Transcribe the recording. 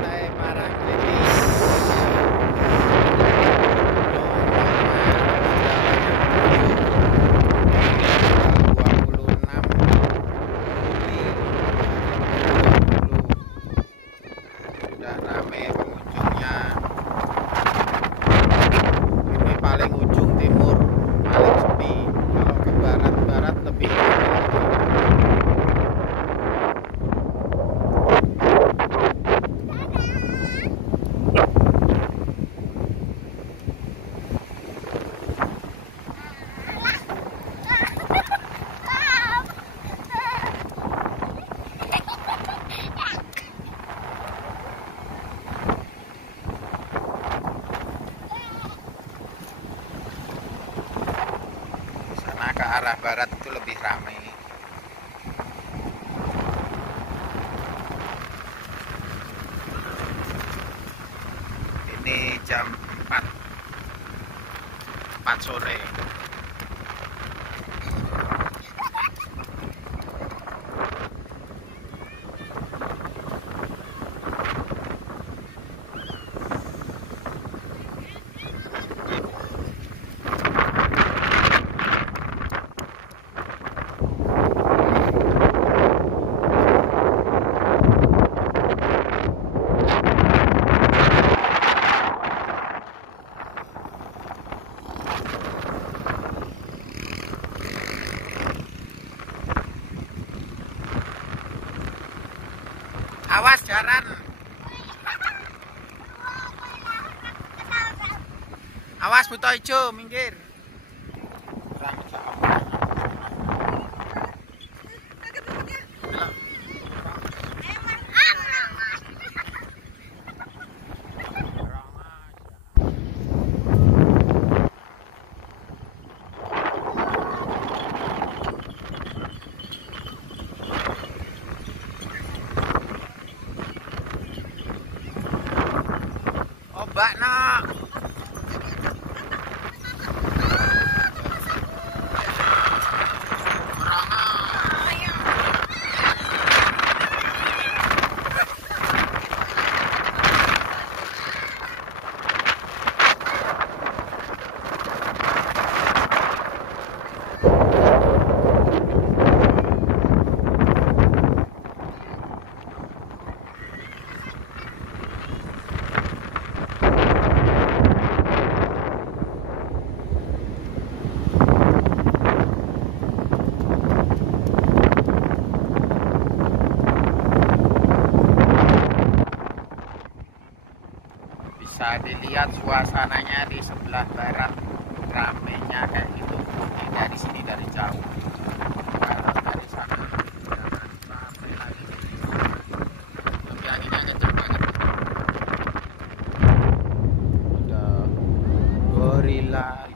Pantai Parangtritis. Sudah rame pengunjungnya. Ini paling ujung timur, paling sepi. Kalau ke barat-barat lebih ke arah barat itu lebih ramai. Ini jam 4 sore. Awas jalan. Awas buto hijau, minggir. Mbak nak. Bisa dilihat suasananya di sebelah barat, ramenya kayak gitu. Ini dari sini dari jauh, barat dari sana sampai lagi. Tapi anginnya kencang banget. Udah gorila.